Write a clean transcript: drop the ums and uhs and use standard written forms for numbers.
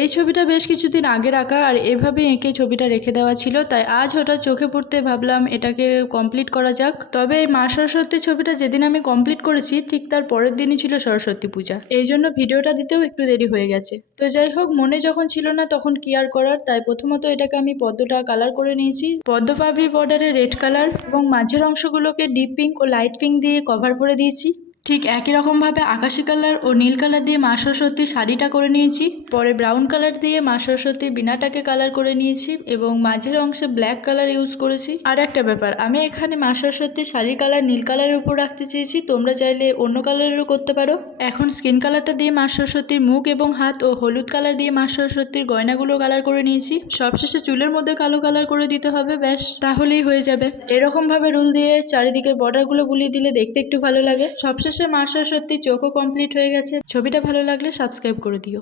এই ছবিটা বেশ কিছুদিন আগের আঁকা আর এভাবে এঁকে ছবিটা রেখে দেওয়া ছিল, তাই আজ হঠাৎ চোখে পড়তে ভাবলাম এটাকে কমপ্লিট করা যাক। তবে এই মা সরস্বতী ছবিটা যেদিন আমি কমপ্লিট করেছি ঠিক তার পরের দিনই ছিল সরস্বতী পূজা, এই জন্য ভিডিওটা দিতেও একটু দেরি হয়ে গেছে। তো যাই হোক, মনে যখন ছিল না তখন কি আর করার, তাই প্রথমত এটাকে আমি পদ্মটা কালার করে নিয়েছি। পদ্ম পাপড়ি বর্ডারে রেড কালার এবং মাঝের অংশগুলোকে ডিপ পিঙ্ক ও লাইট পিঙ্ক দিয়ে কভার করে দিয়েছি। ঠিক একই রকমভাবে আকাশি কালার ও নীল কালার দিয়ে মা সরস্বতীর শাড়িটা করে নিয়েছি। পরে ব্রাউন কালার দিয়ে মা সরস্বতীর বিনাটাকে কালার করে নিয়েছি এবং মাঝের অংশে ব্ল্যাক কালার ইউজ করেছি। আর একটা ব্যাপার, আমি এখানে মা সরস্বতীর শাড়ির কালার নীল কালারের উপর রাখতে চেয়েছি, তোমরা চাইলে অন্য কালারেরও করতে পারো। এখন স্কিন কালারটা দিয়ে মা সরস্বতীর মুখ এবং হাত ও হলুদ কালার দিয়ে মা সরস্বতীর গয়নাগুলো কালার করে নিয়েছি। সবশেষে চুলের মধ্যে কালো কালার করে দিতে হবে, ব্যাস তাহলেই হয়ে যাবে। এরকম ভাবে রুল দিয়ে চারিদিকের বর্ডারগুলো বুলিয়ে দিলে দেখতে একটু ভালো লাগে। সবশেষে মা সরস্বতীর চোখও কমপ্লিট হয়ে গেছে। ছবিটা ভালো লাগলে সাবস্ক্রাইব করে দিও।